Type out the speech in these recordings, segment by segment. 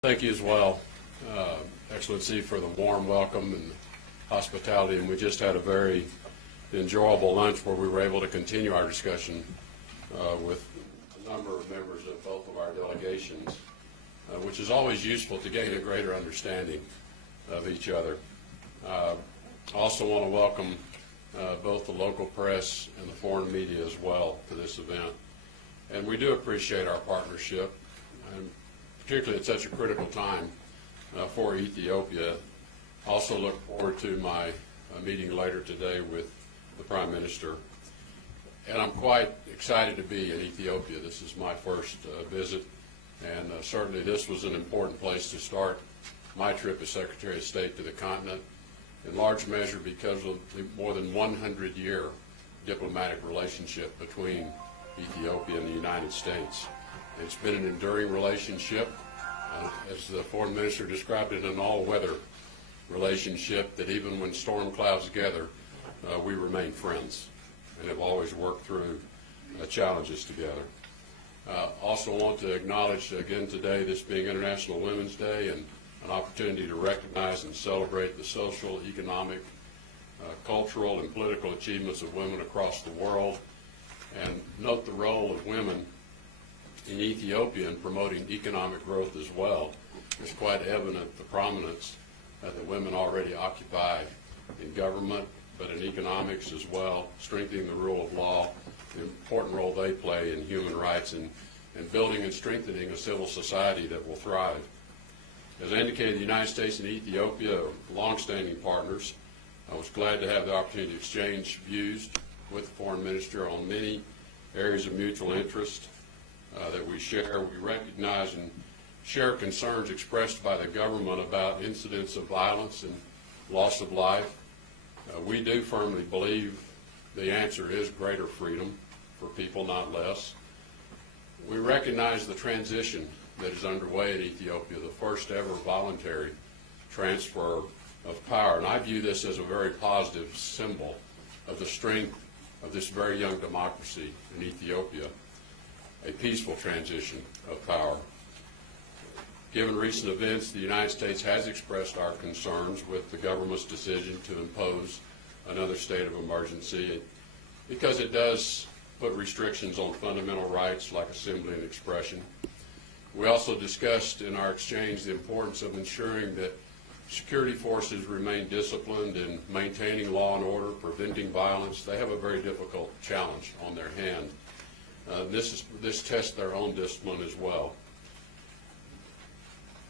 Thank you as well, Excellency, for the warm welcome and hospitality. And we just had a very enjoyable lunch where we were able to continue our discussion with a number of members of both of our delegations, which is always useful to gain a greater understanding of each other. I also want to welcome both the local press and the foreign media as well to this event. And we do appreciate our partnership, and particularly at such a critical time for Ethiopia. Also look forward to my meeting later today with the Prime Minister. And I'm quite excited to be in Ethiopia. This is my first visit, and certainly this was an important place to start my trip as Secretary of State to the continent, in large measure because of the more than 100-year diplomatic relationship between Ethiopia and the United States. It's been an enduring relationship, as the Foreign Minister described it, an all-weather relationship that even when storm clouds gather, we remain friends and have always worked through challenges together. Also want to acknowledge again today, this being International Women's Day, and an opportunity to recognize and celebrate the social, economic, cultural, and political achievements of women across the world, and note the role of women in Ethiopia in promoting economic growth as well. It's quite evident the prominence that women already occupy in government, but in economics as well, strengthening the rule of law, the important role they play in human rights, and building and strengthening a civil society that will thrive. As I indicated, the United States and Ethiopia are longstanding partners. I was glad to have the opportunity to exchange views with the Foreign Minister on many areas of mutual interest that we share. We recognize and share concerns expressed by the government about incidents of violence and loss of life. We do firmly believe the answer is greater freedom for people, not less. We recognize the transition that is underway in Ethiopia, the first ever voluntary transfer of power. And I view this as a very positive symbol of the strength of this very young democracy in Ethiopia, a peaceful transition of power. Given recent events, the United States has expressed our concerns with the government's decision to impose another state of emergency, because it does put restrictions on fundamental rights like assembly and expression. We also discussed in our exchange the importance of ensuring that security forces remain disciplined in maintaining law and order, preventing violence. They have a very difficult challenge on their hand. This tests their own discipline as well.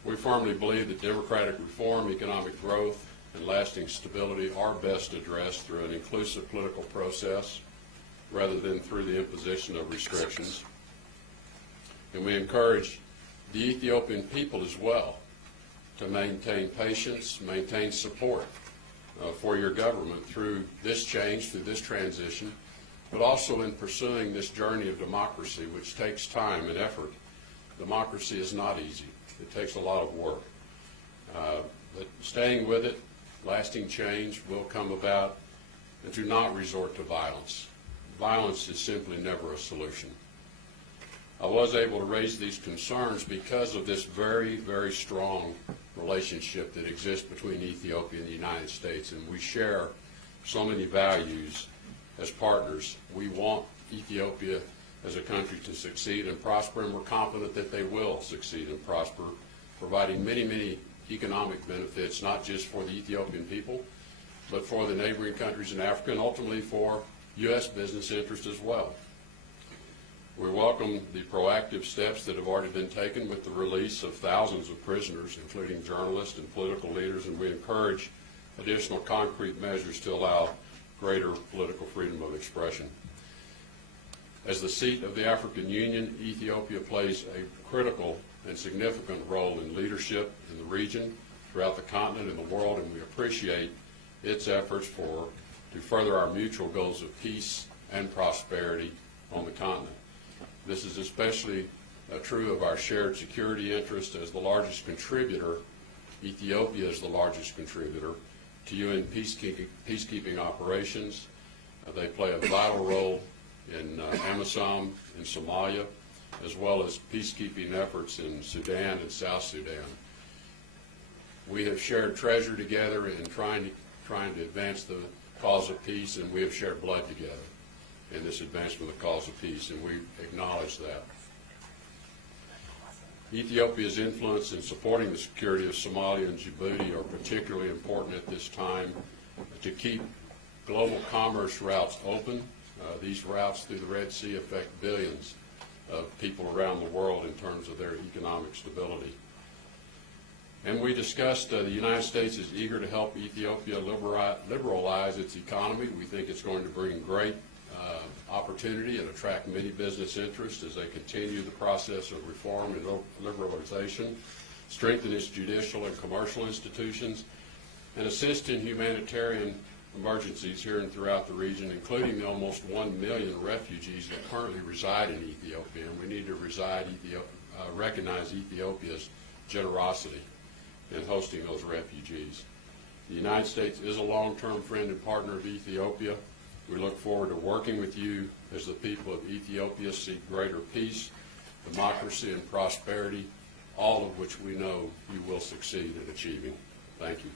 We firmly believe that democratic reform, economic growth, and lasting stability are best addressed through an inclusive political process rather than through the imposition of restrictions. And we encourage the Ethiopian people as well to maintain patience, maintain support for your government through this change, through this transition, but also in pursuing this journey of democracy, which takes time and effort. Democracy is not easy. It takes a lot of work. But staying with it, lasting change will come about, and do not resort to violence. Violence is simply never a solution. I was able to raise these concerns because of this very, very strong relationship that exists between Ethiopia and the United States, and we share so many values as partners. We want Ethiopia as a country to succeed and prosper, and we're confident that they will succeed and prosper, providing many, many economic benefits, not just for the Ethiopian people, but for the neighboring countries in Africa, and ultimately for U.S. business interests as well. We welcome the proactive steps that have already been taken with the release of thousands of prisoners, including journalists and political leaders, and we encourage additional concrete measures to allow greater political freedom of expression. As the seat of the African Union, Ethiopia plays a critical and significant role in leadership in the region, throughout the continent and the world, and we appreciate its efforts to further our mutual goals of peace and prosperity on the continent. This is especially true of our shared security interest as the largest contributor. Ethiopia is the largest contributor to UN peacekeeping operations. They play a vital role in AMISOM in Somalia, as well as peacekeeping efforts in Sudan and South Sudan. We have shared treasure together in trying to advance the cause of peace, and we have shared blood together in this advancement of the cause of peace, and we acknowledge that. Ethiopia's influence in supporting the security of Somalia and Djibouti are particularly important at this time to keep global commerce routes open. These routes through the Red Sea affect billions of people around the world in terms of their economic stability. And we discussed the United States is eager to help Ethiopia liberalize its economy. We think it's going to bring great opportunity and attract many business interests as they continue the process of reform and liberalization, strengthen its judicial and commercial institutions, and assist in humanitarian emergencies here and throughout the region, including the almost 1 million refugees that currently reside in Ethiopia. And we need to recognize Ethiopia's generosity in hosting those refugees. The United States is a long-term friend and partner of Ethiopia. We look forward to working with you as the people of Ethiopia seek greater peace, democracy, and prosperity, all of which we know you will succeed in achieving. Thank you.